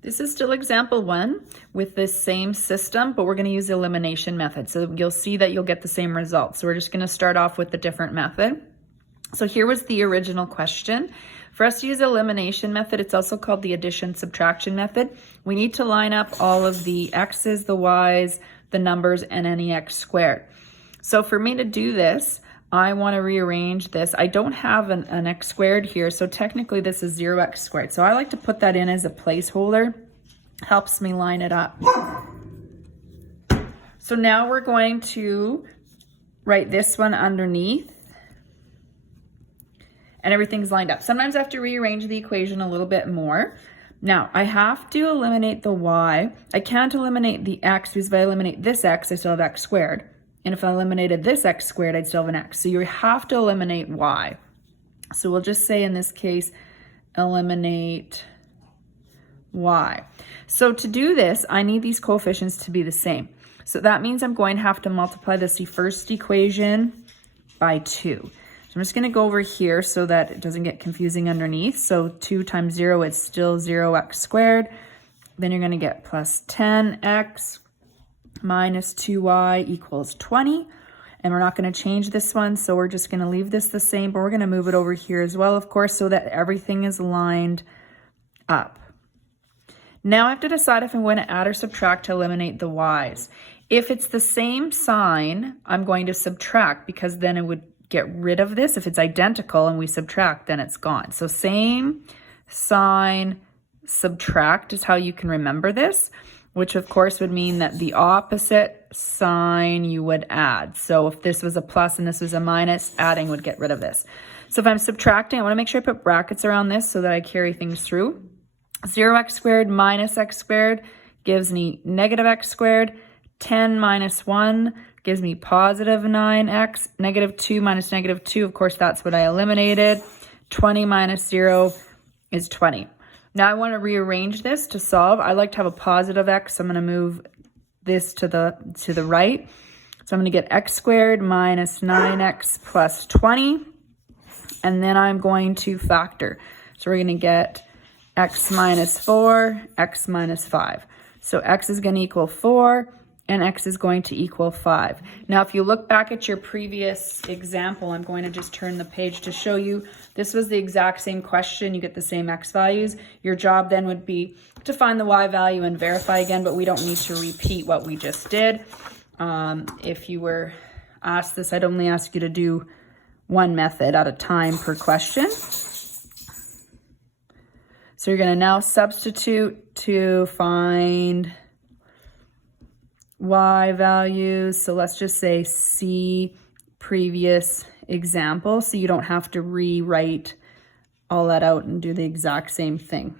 This is still example 1 with this same system, but we're going to use the elimination method. So you'll see that you'll get the same results. So we're just going to start off with the different method. So here was the original question. For us to use the elimination method, it's also called the addition subtraction method. We need to line up all of the x's, the y's, the numbers, and any x squared. So for me to do this, I want to rearrange this. I don't have an x squared here, so technically this is 0x squared. So I like to put that in as a placeholder. Helps me line it up. So now we're going to write this one underneath. And everything's lined up. Sometimes I have to rearrange the equation a little bit more. Now, I have to eliminate the y. I can't eliminate the x because if I eliminate this x, I still have x squared. And if I eliminated this x squared, I'd still have an x. So you have to eliminate y. So we'll just say in this case, eliminate y. So to do this, I need these coefficients to be the same. So that means I'm going to have to multiply this first equation by 2. So I'm just going to go over here so that it doesn't get confusing underneath. So 2 times 0 is still 0x squared. Then you're going to get plus 10x minus 2y equals 20. And we're not going to change this one, so we're just going to leave this the same, but we're going to move it over here as well, of course, so that everything is lined up. Now I have to decide if I'm going to add or subtract to eliminate the y's. If it's the same sign, I'm going to subtract because then it would get rid of this. If it's identical and we subtract, then it's gone. So same sign, subtract is how you can remember this, which of course would mean that the opposite sign you would add. So if this was a plus and this was a minus, adding would get rid of this. So if I'm subtracting, I want to make sure I put brackets around this so that I carry things through. 0x squared minus x squared gives me negative x squared. 10 minus 1 gives me positive 9x. Negative 2 minus negative 2, of course, that's what I eliminated. 20 minus 0 is 20. Now I want to rearrange this to solve. I like to have a positive x, so I'm going to move this to the right. So I'm going to get x squared minus 9x plus 20. And then I'm going to factor. So we're going to get x minus 4, x minus 5. So x is going to equal 4. And x is going to equal 5. Now, if you look back at your previous example, I'm going to just turn the page to show you. This was the exact same question. You get the same x values. Your job then would be to find the y value and verify again, but we don't need to repeat what we just did. If you were asked this, I'd only ask you to do one method at a time per question. So you're going to now substitute to find y values. So let's just say C previous example, so you don't have to rewrite all that out and do the exact same thing.